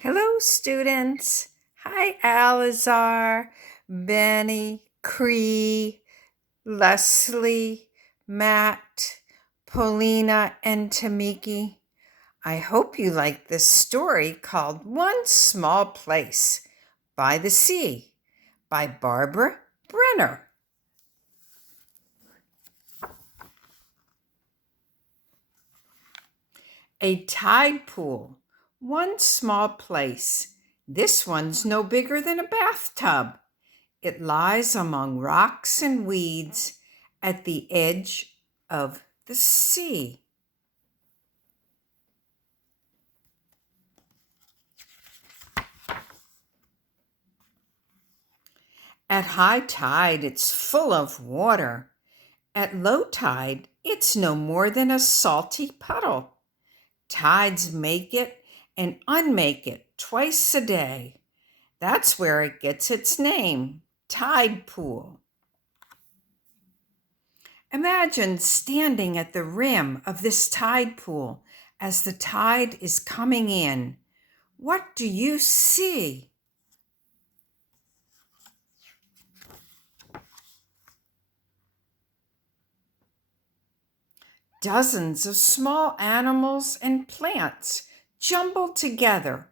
Hello, students. Hi, Alizar, Benny, Cree, Leslie, Matt, Paulina, and Tamiki. I hope you like this story called One Small Place by the Sea by Barbara Brenner. A tide pool, one small place. This one's no bigger than a bathtub. It lies among rocks and weeds at the edge of the sea. At high tide, it's full of water. At low tide, it's no more than a salty puddle. Tides make it and unmake it twice a day. That's where it gets its name, tide pool. Imagine standing at the rim of this tide pool as the tide is coming in. What do you see? Dozens of small animals and plants jumbled together,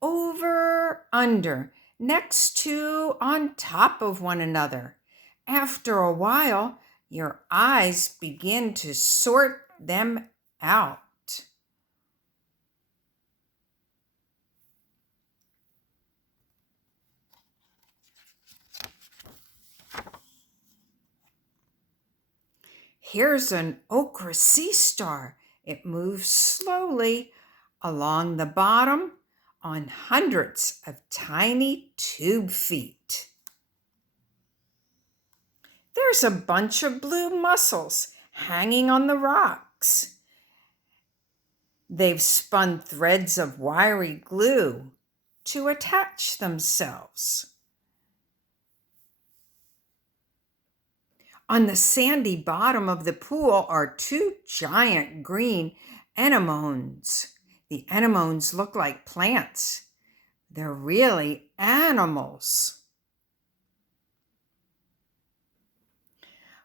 over, under, next to, on top of one another. After a while, your eyes begin to sort them out. Here's an ochre sea star. It moves slowly along the bottom on hundreds of tiny tube feet. There's a bunch of blue mussels hanging on the rocks. They've spun threads of wiry glue to attach themselves. On the sandy bottom of the pool are two giant green anemones. The anemones look like plants. They're really animals.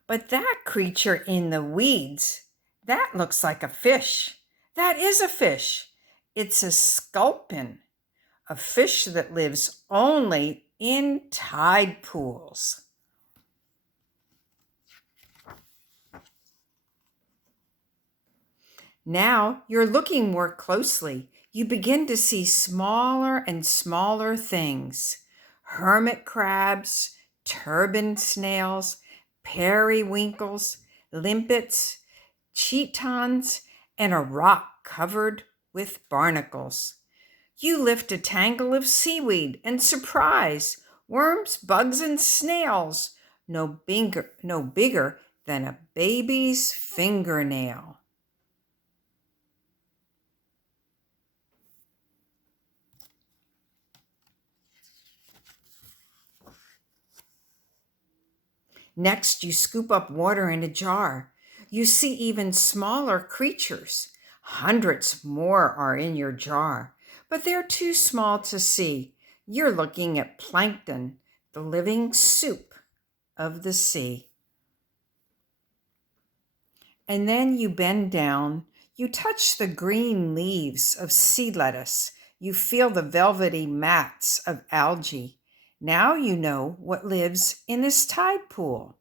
But that creature in the weeds, that looks like a fish. That is a fish. It's a sculpin, a fish that lives only in tide pools. Now you're looking more closely. You begin to see smaller and smaller things. Hermit crabs, turban snails, periwinkles, limpets, chitons, and a rock covered with barnacles. You lift a tangle of seaweed and surprise, worms, bugs, and snails, no bigger than a baby's fingernail. Next, you scoop up water in a jar. You see even smaller creatures. Hundreds more are in your jar, but they're too small to see. You're looking at plankton, the living soup of the sea. And then you bend down. You touch the green leaves of sea lettuce. You feel the velvety mats of algae. Now you know what lives in this tide pool.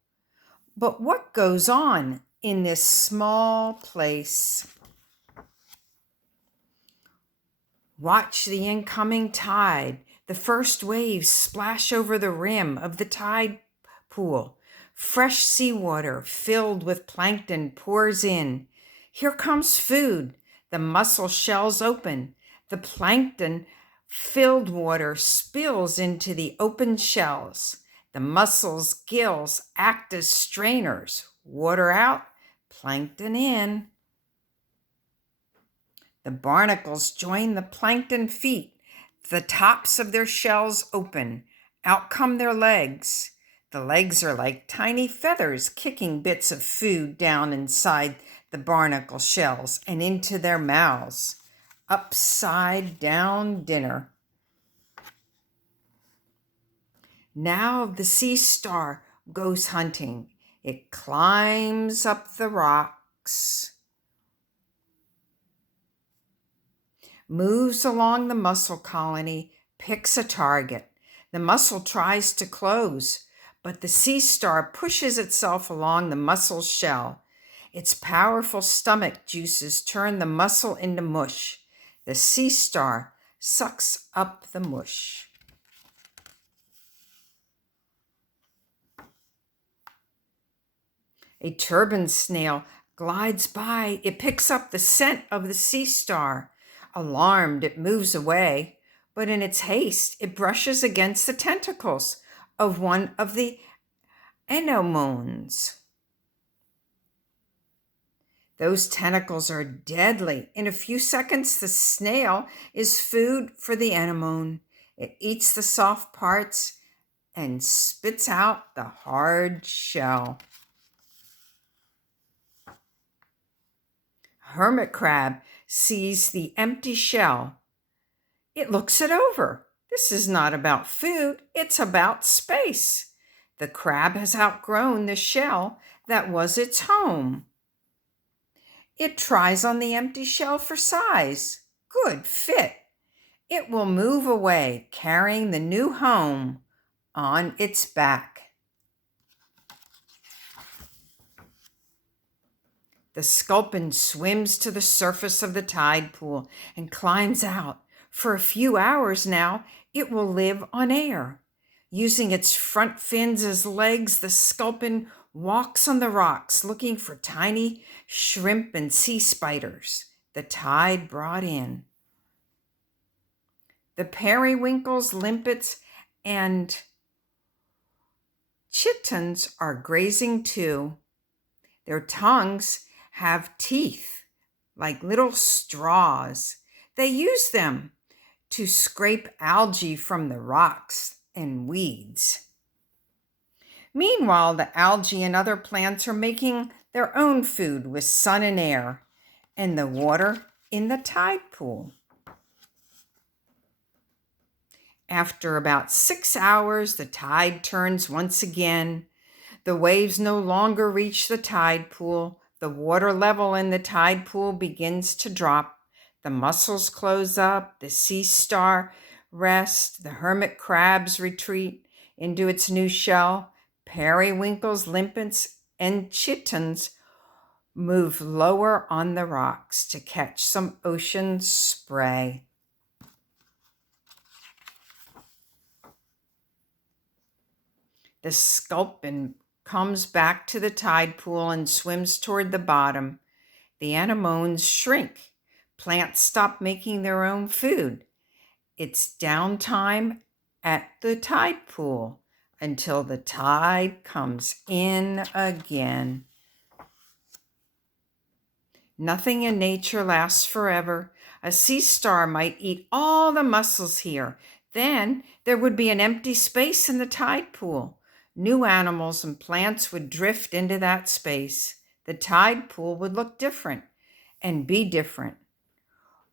But what goes on in this small place? Watch the incoming tide. The first waves splash over the rim of the tide pool. Fresh seawater filled with plankton pours in. Here comes food. The mussel shells open. The plankton filled water spills into the open shells. The mussel's gills act as strainers. Water out, plankton in. The barnacles join the plankton feet. The tops of their shells open. Out come their legs. The legs are like tiny feathers kicking bits of food down inside the barnacle shells and into their mouths. Upside down dinner. Now the sea star goes hunting. It climbs up the rocks, moves along the mussel colony, picks a target. The mussel tries to close, but the sea star pushes itself along the mussel's shell. Its powerful stomach juices turn the mussel into mush. The sea star sucks up the mush. A turban snail glides by. It picks up the scent of the sea star. Alarmed, it moves away, but in its haste, it brushes against the tentacles of one of the anemones. Those tentacles are deadly. In a few seconds, the snail is food for the anemone. It eats the soft parts and spits out the hard shell. Hermit crab sees the empty shell. It looks it over. This is not about food, it's about space. The crab has outgrown the shell that was its home. It tries on the empty shell for size. Good fit. It will move away, carrying the new home on its back. The sculpin swims to the surface of the tide pool and climbs out. For a few hours now, it will live on air. Using its front fins as legs, the sculpin walks on the rocks looking for tiny shrimp and sea spiders the tide brought in. The periwinkles, limpets, and chitons are grazing too. Their tongues have teeth like little straws. They use them to scrape algae from the rocks and weeds. Meanwhile, the algae and other plants are making their own food with sun and air and the water in the tide pool. After about 6 hours, the tide turns once again. The waves no longer reach the tide pool. The water level in the tide pool begins to drop. The mussels close up. The sea star rests. The hermit crabs retreat into its new shell. Periwinkles, limpets, and chitons move lower on the rocks to catch some ocean spray. The sculpin comes back to the tide pool and swims toward the bottom. The anemones shrink. Plants stop making their own food. It's downtime at the tide pool until the tide comes in again. Nothing in nature lasts forever. A sea star might eat all the mussels here. Then there would be an empty space in the tide pool. New animals and plants would drift into that space. The tide pool would look different and be different.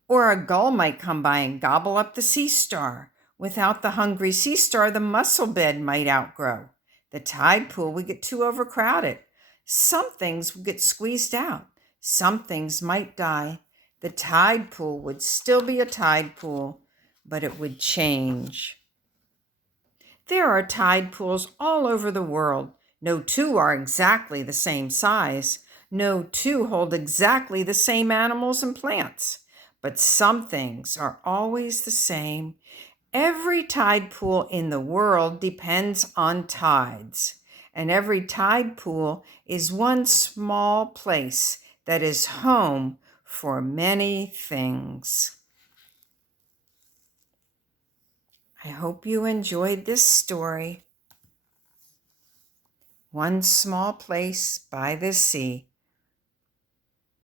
Or a gull might come by and gobble up the sea star. Without the hungry sea star, the mussel bed might outgrow. The tide pool would get too overcrowded. Some things would get squeezed out. Some things might die. The tide pool would still be a tide pool, but it would change. There are tide pools all over the world. No two are exactly the same size. No two hold exactly the same animals and plants. But some things are always the same. Every tide pool in the world depends on tides. And every tide pool is one small place that is home for many things. I hope you enjoyed this story. One small place by the sea.